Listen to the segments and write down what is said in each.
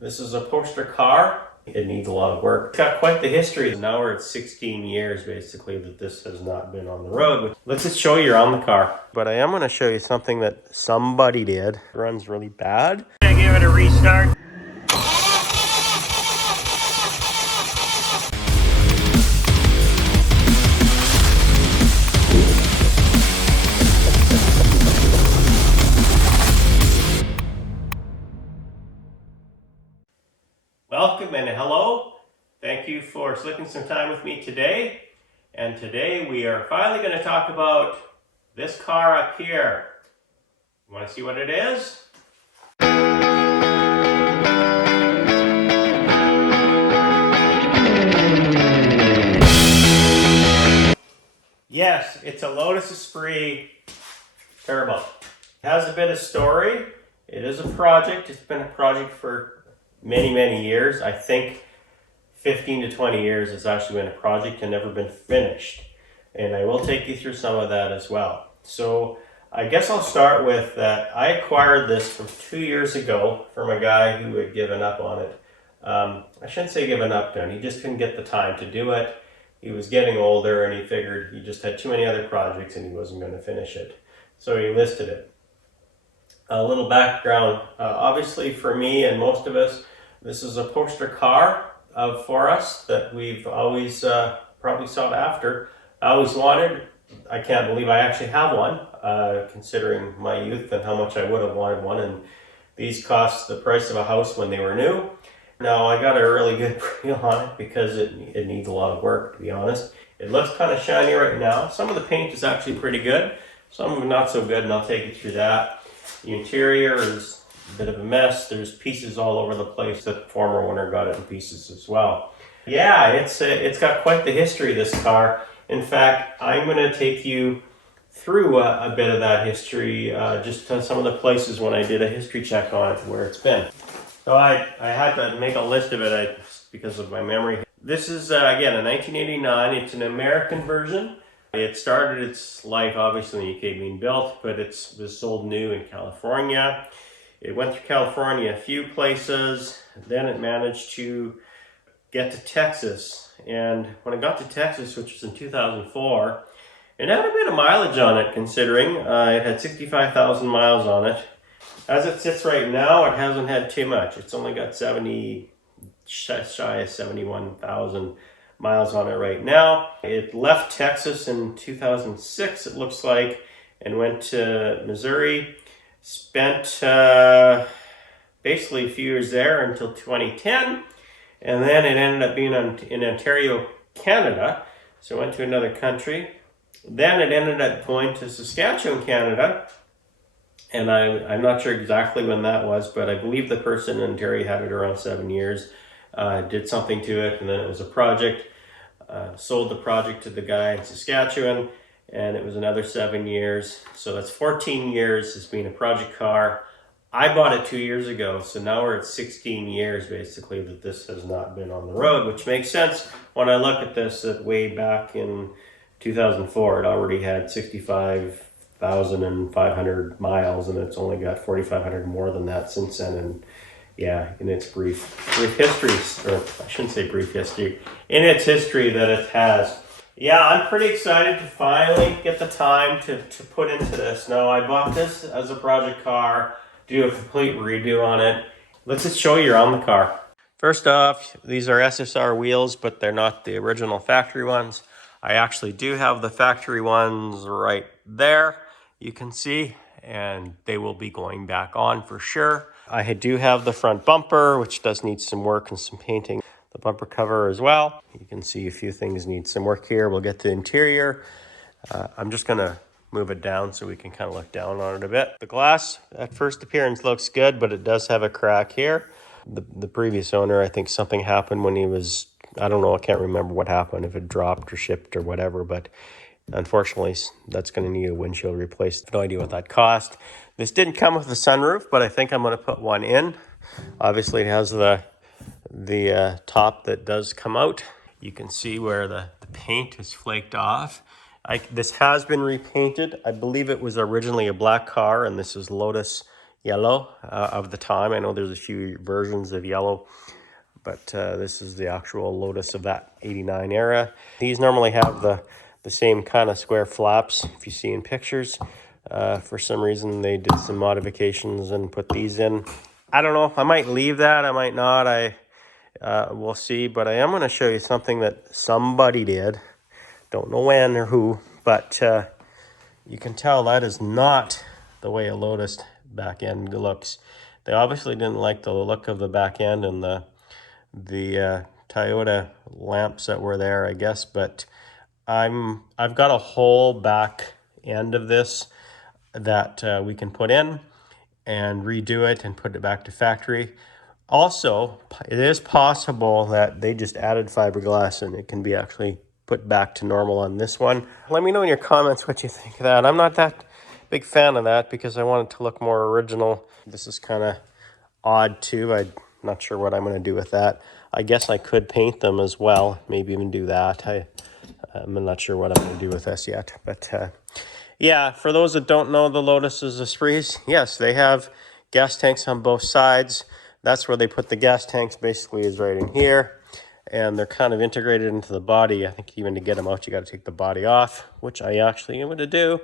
This is a poster car. It needs a lot of work. It's got quite the history. Now we're at 16 years basically that this has not been on the road. Let's just show you around the car. But I am going to show you something that somebody did. It runs really bad. I give it a restart. Welcome and hello. Thank you for spending some time with me today. And today we are finally going to talk about this car up here. You want to see what it is? Yes, it's a Lotus Esprit Turbo. It has a bit of story. It is a project. It's been a project for many years. I think 15 to 20 years it's actually been a project and never been finished. And I will take you through some of that as well. So I guess I'll start with that. I acquired this from 2 years ago from a guy who had given up on it. I shouldn't say given up on it. He just couldn't get the time to do it. He was getting older and he figured he just had too many other projects and he wasn't going to finish it. So he listed it. A little background, obviously for me and most of us, this is a poster car for us that we've always probably sought after. I always wanted. I can't believe I actually have one, considering my youth and how much I would have wanted one. And these cost the price of a house when they were new. Now I got a really good deal on it because it needs a lot of work, to be honest. It looks kind of shiny right now. Some of the paint is actually pretty good. Some of them not so good, and I'll take you through that. The interior is a bit of a mess. There's pieces all over the place. The former owner got it in pieces as well. Yeah, it's got quite the history, this car. In fact, I'm going to take you through a bit of that history, just to some of the places when I did a history check on it, where it's been. So I had to make a list of it because of my memory. This is, again, a 1989. It's an American version. It started its life, obviously, in the UK being built, but it was sold new in California. It went through California a few places, then it managed to get to Texas. And when it got to Texas, which was in 2004, it had a bit of mileage on it, considering it had 65,000 miles on it. As it sits right now, it hasn't had too much. It's only got shy of 71,000 miles on it right now. It left Texas in 2006, it looks like, and went to Missouri. Spent basically a few years there until 2010, and then it ended up being in Ontario, Canada. So it went to another country. Then it ended up going to Saskatchewan, Canada, and I'm not sure exactly when that was, but I believe the person in Ontario had it around 7 years. Did something to it, and then it was a project. Sold the project to the guy in Saskatchewan, and it was another 7 years. So that's 14 years as being a project car. I bought it 2 years ago, so now we're at 16 years basically that this has not been on the road, which makes sense when I look at this, that way back in 2004 it already had 65,500 miles, and it's only got 4,500 more than that since then. And yeah, in its brief history, or I shouldn't say brief history, in its history that it has. Yeah, I'm pretty excited to finally get the time to put into this. Now, I bought this as a project car, do a complete redo on it. Let's just show you around the car. First off, these are SSR wheels, but they're not the original factory ones. I actually do have the factory ones right there, you can see, and they will be going back on for sure. I do have the front bumper, which does need some work and some painting. The bumper cover as well. You can see a few things need some work here. We'll get to the interior. I'm just gonna move it down so we can kind of look down on it a bit. The glass at first appearance looks good, but it does have a crack here. The previous owner, I think something happened when he was, I don't know, I can't remember what happened, if it dropped or shipped or whatever, but unfortunately, that's going to need a windshield replaced. No idea what that cost. This didn't come with a sunroof, but I think I'm going to put one in. Obviously, it has the top that does come out. You can see where the paint is flaked off. This has been repainted. I believe it was originally a black car, and this is Lotus yellow of the time. I know there's a few versions of yellow, but this is the actual Lotus of that 89 era. These normally have the same kind of square flaps if you see in pictures. For some reason they did some modifications and put these in. I don't know, I might leave that, I might not, we'll see, but I am going to show you something that somebody did. Don't know when or who, but you can tell that is not the way a Lotus back end looks. They obviously didn't like the look of the back end and the Toyota lamps that were there, I guess, but I've got a whole back end of this that we can put in and redo it and put it back to factory. Also, it is possible that they just added fiberglass and it can be actually put back to normal on this one. Let me know in your comments what you think of that. I'm not that big fan of that because I want it to look more original. This is kind of odd too. I'm not sure what I'm going to do with that. I guess I could paint them as well, maybe even do that. I'm not sure what I'm going to do with this yet, but yeah, for those that don't know the Lotus Esprits, yes, they have gas tanks on both sides. That's where they put the gas tanks, basically is right in here. And they're kind of integrated into the body. I think even to get them out, you got to take the body off, which I actually am going to do.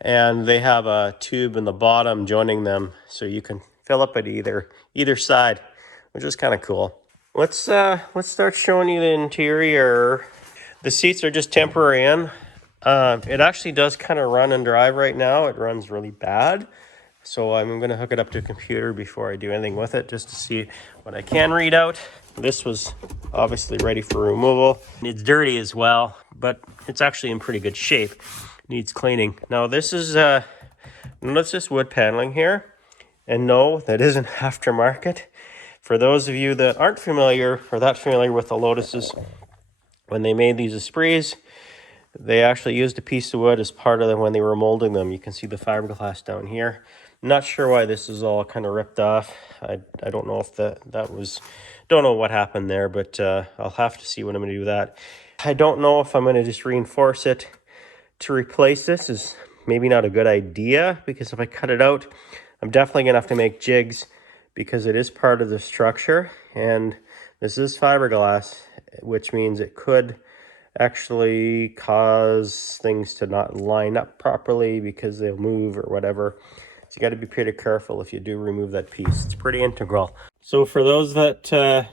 And they have a tube in the bottom joining them, so you can fill up at either side, which is kind of cool. Let's start showing you the interior. The seats are just temporary in. It actually does kind of run and drive right now. It runs really bad. So I'm going to hook it up to a computer before I do anything with it, just to see what I can read out. This was obviously ready for removal. It's dirty as well, but it's actually in pretty good shape. Needs cleaning. Now this is, notice this wood paneling here. And no, that isn't aftermarket. For those of you that aren't familiar or that familiar with the Lotuses, when they made these Esprits, they actually used a piece of wood as part of them when they were molding them. You can see the fiberglass down here. I'm not sure why this is all kind of ripped off. I don't know if that was, don't know what happened there, but I'll have to see what I'm going to do with that. I don't know if I'm going to just reinforce it to replace this. Is maybe not a good idea, because if I cut it out, I'm definitely going to have to make jigs because it is part of the structure, and this is fiberglass, which means it could actually cause things to not line up properly because they'll move or whatever. So you got to be pretty careful if you do remove that piece. It's pretty integral. So for those that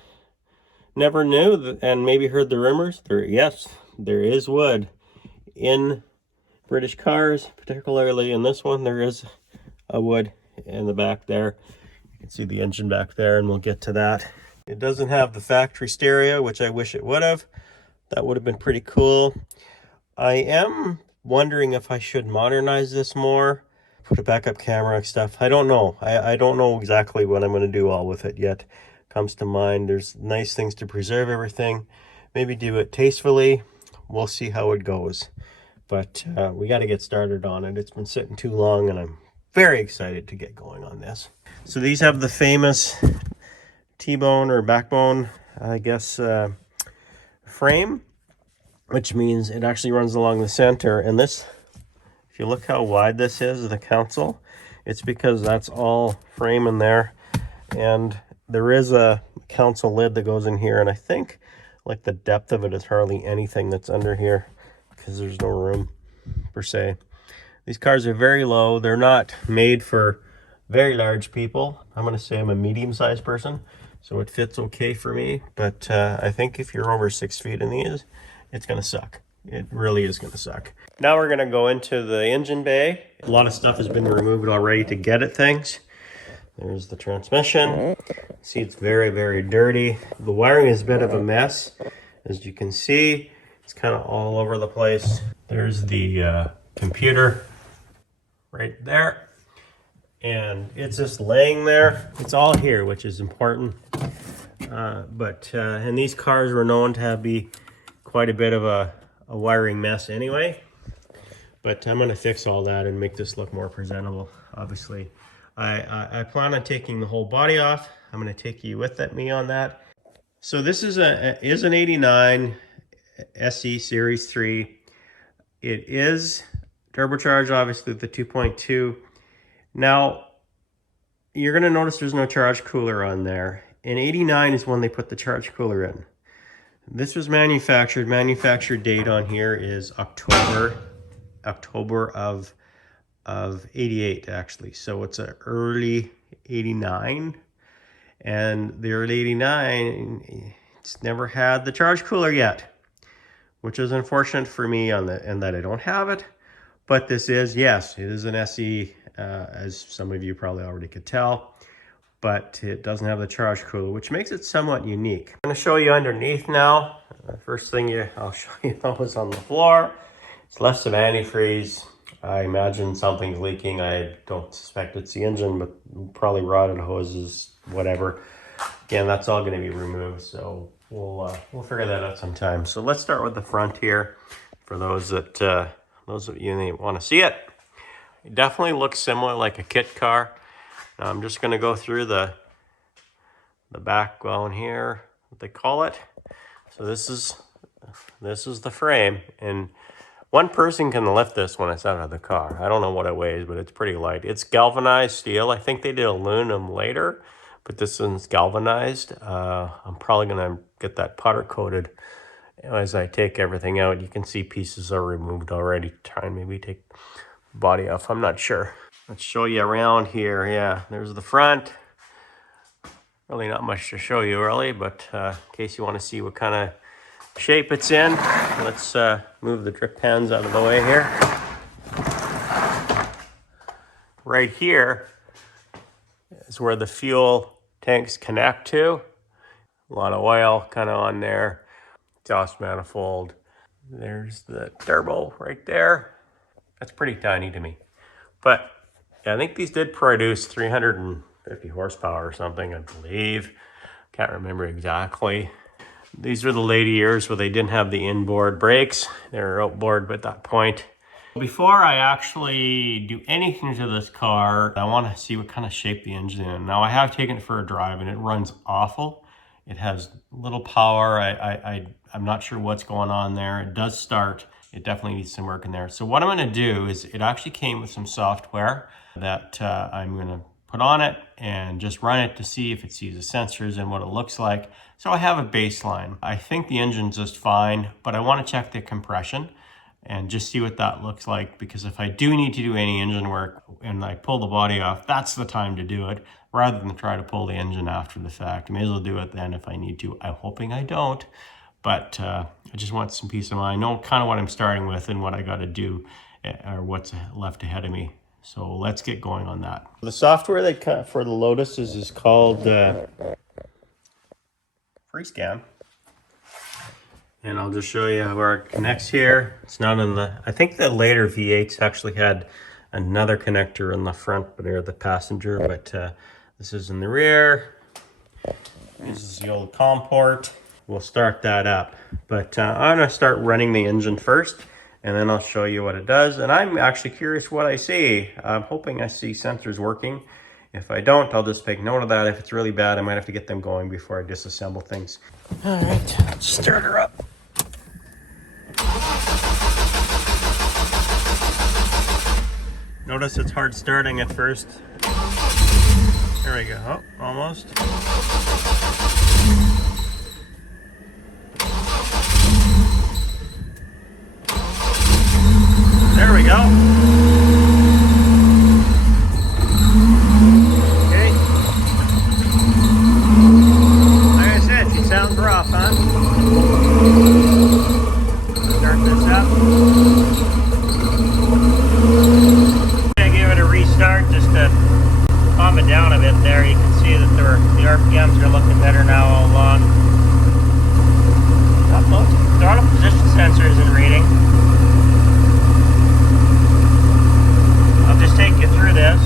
never knew and maybe heard the rumors, yes, there is wood in British cars, particularly in this one. There is a wood in the back there. You can see the engine back there, and we'll get to that. It doesn't have the factory stereo, which I wish it would have. That would have been pretty cool. I am wondering if I should modernize this more, put a backup camera and stuff. I don't know. I don't know exactly what I'm going to do all with it yet. Comes to mind. There's nice things to preserve everything. Maybe do it tastefully. We'll see how it goes. But we got to get started on it. It's been sitting too long, and I'm very excited to get going on this. So these have the famous T-bone or backbone, I guess, frame, which means it actually runs along the center. And this, if you look how wide this is, the console, it's because that's all frame in there. And there is a console lid that goes in here, and I think like the depth of it is hardly anything that's under here because there's no room per se. These cars are very low. They're not made for very large people. I'm going to say I'm a medium-sized person, so it fits okay for me. But I think if you're over 6 feet in these, it's going to suck. It really is going to suck. Now we're going to go into the engine bay. A lot of stuff has been removed already to get at things. There's the transmission. See, it's very, very dirty. The wiring is a bit of a mess. As you can see, it's kind of all over the place. There's the computer right there. And it's just laying there. It's all here, which is important. And these cars were known to be quite a bit of a wiring mess anyway. But I'm going to fix all that and make this look more presentable, obviously. I plan on taking the whole body off. I'm going to take you with me on that. So this is an 89 SE Series 3. It is turbocharged, obviously, the 2.2. Now, you're gonna notice there's no charge cooler on there. In 89 is when they put the charge cooler in. This was manufactured. Manufactured date on here is October of 88 actually. So it's a early 89, and the early 89, it's never had the charge cooler yet, which is unfortunate for me in that I don't have it. But this is, yes, it is an SE, as some of you probably already could tell, but it doesn't have the charge cooler, which makes it somewhat unique. I'm going to show you underneath now. First thing I'll show you is on the floor. It's left some antifreeze. I imagine something's leaking. I don't suspect it's the engine, but probably rotted hoses, whatever. Again, that's all going to be removed, so we'll figure that out sometime. So let's start with the front here. For those of you that want to see it, it definitely looks similar like a kit car. Now I'm just going to go through the backbone here, what they call it. So this is the frame, and one person can lift this when it's out of the car. I don't know what it weighs, but it's pretty light. It's galvanized steel. I think they did aluminum later, but this one's galvanized. I'm probably gonna get that powder coated as I take everything out. You can see pieces are removed already. Try and maybe take the body off. I'm not sure. Let's show you around here. Yeah, there's the front. Really not much to show you really, but in case you want to see what kind of shape it's in, let's move the drip pans out of the way here. Right here is where the fuel tanks connect to. A lot of oil kind of on there. Exhaust manifold. There's the turbo right there. That's pretty tiny to me. But yeah, I think these did produce 350 horsepower or something, I believe. Can't remember exactly. These were the later years where they didn't have the inboard brakes. They were outboard at that point. Before I actually do anything to this car, I want to see what kind of shape the engine is in. Now I have taken it for a drive and it runs awful. It has little power. I'm not sure what's going on there. It does start. It definitely needs some work in there. So what I'm going to do is, it actually came with some software that I'm going to put on it and just run it to see if it sees the sensors and what it looks like. So I have a baseline. I think the engine's just fine, but I want to check the compression and just see what that looks like, because if I do need to do any engine work and I pull the body off, that's the time to do it, rather than try to pull the engine after the fact. I may as well do it then if I need to. I'm hoping I don't, but I just want some peace of mind. I know kind of what I'm starting with and what I got to do, or what's left ahead of me. So let's get going on that. The software they cut for the Lotus is called FreeScan. And I'll just show you where it connects here. It's not in the, I think the later V8s actually had another connector in the front, but near the passenger, but this is in the rear. This is the old COM port. We'll start that up. But I'm gonna start running the engine first, and then I'll show you what it does. And I'm actually curious what I see. I'm hoping I see sensors working. If I don't, I'll just take note of that. If it's really bad, I might have to get them going before I disassemble things. All right, let's start her up. Notice it's hard starting at first. There we go. Oh, almost. There we go. Okay. Like I said, she sounds rough, huh? Start this up. I'm gonna give it a restart just to calm it down a bit there. You can see that the RPMs are looking better now all along. Throttle position sensor isn't reading. I'll just take you through this.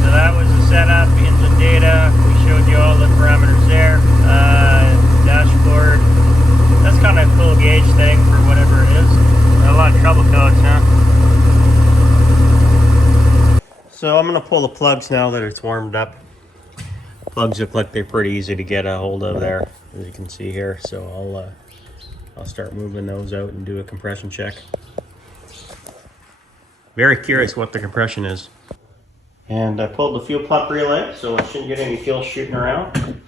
So that was the setup, engine data. We showed you all the parameters there. Dashboard. That's kind of a cool gauge thing for whatever it is. A lot of trouble codes, huh? So I'm going to pull the plugs now that it's warmed up. Plugs look like they're pretty easy to get a hold of there, as you can see here. So I'll start moving those out and do a compression check. Very curious what the compression is. And I pulled the fuel pump relay, so it shouldn't get any fuel shooting around.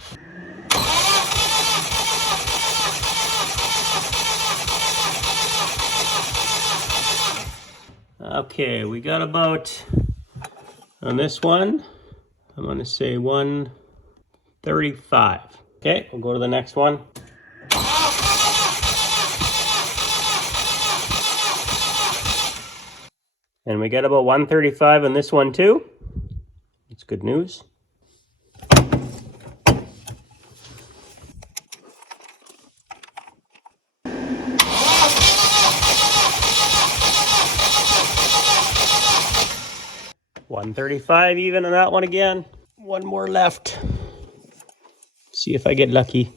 Okay, we got about, on this one, I'm gonna say 135. Okay, we'll go to the next one. And we get about 135 on this one too. It's good news. $135 even on that one again. One more left. See if I get lucky.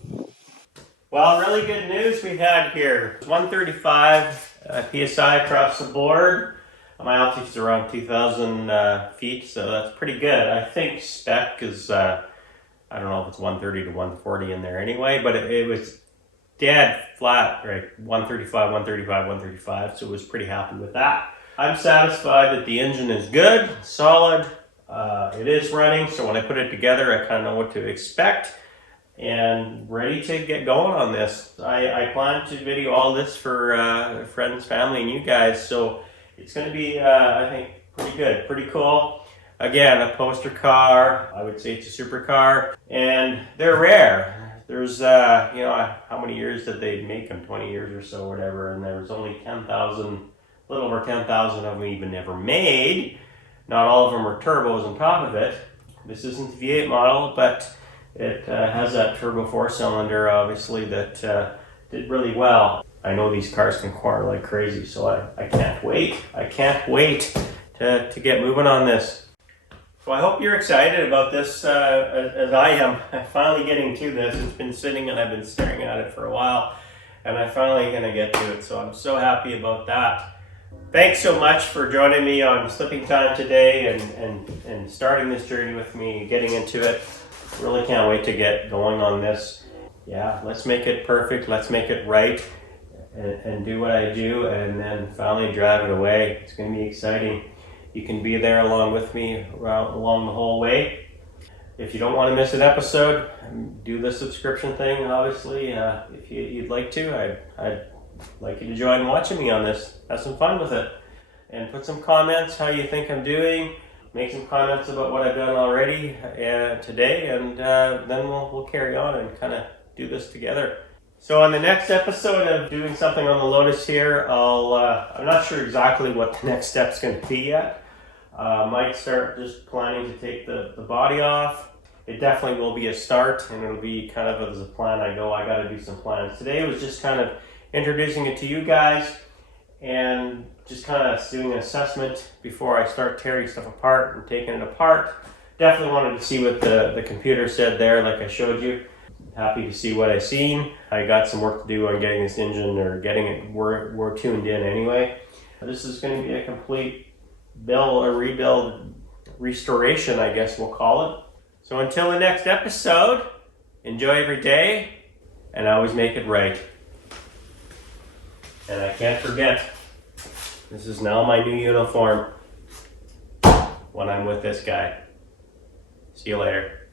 Well, really good news we had here. 135 PSI across the board. My altitude is around 2,000 feet, so that's pretty good. I think spec is, I don't know if it's 130 to 140 in there anyway, but it was dead flat, right? 135, 135, 135, so I was pretty happy with that. I'm satisfied that the engine is good, solid. It is running, so when I put it together, I kind of know what to expect and ready to get going on this. I plan to video all this for friends, family, and you guys, so it's going to be, I think, pretty good, pretty cool. Again, a poster car. I would say it's a supercar, and they're rare. There's, you know, how many years did they make them? 20 years or so, whatever, and there was only 10,000, a little over 10,000 of them even ever made. Not all of them are turbos on top of it. This isn't the V8 model, but it has that turbo 4-cylinder, obviously, that did really well. I know these cars can corner like crazy, so I can't wait. I can't wait to get moving on this. So I hope you're excited about this as I am. I'm finally getting to this. It's been sitting and I've been staring at it for a while, and I'm finally going to get to it, so I'm so happy about that. Thanks so much for joining me on Slipping Time today and starting this journey with me, getting into it. Really can't wait to get going on this. Yeah, let's make it perfect. Let's make it right and do what I do, and then finally drive it away. It's going to be exciting. You can be there along with me along the whole way. If you don't want to miss an episode, do the subscription thing, obviously. If you'd like to, I'd like you to join watching me on this. Have some fun with it. And put some comments how you think I'm doing. Make some comments about what I've done already today, and then we'll carry on and kind of do this together. So on the next episode of doing something on the Lotus here, I'm not sure exactly what the next step's going to be yet. Might start just planning to take the body off. It definitely will be a start, and it'll be kind of as a plan I go. I got to do some plans. Today was just kind of introducing it to you guys and just kind of doing an assessment before I start tearing stuff apart and taking it apart. Definitely wanted to see what the computer said there, like I showed you. Happy to see what I seen. I got some work to do on getting this engine, or getting it, we're tuned in anyway. This is going to be a complete rebuild, restoration, I guess we'll call it. So until the next episode, enjoy every day, and always make it right. And I can't forget, this is now my new uniform when I'm with this guy. See you later.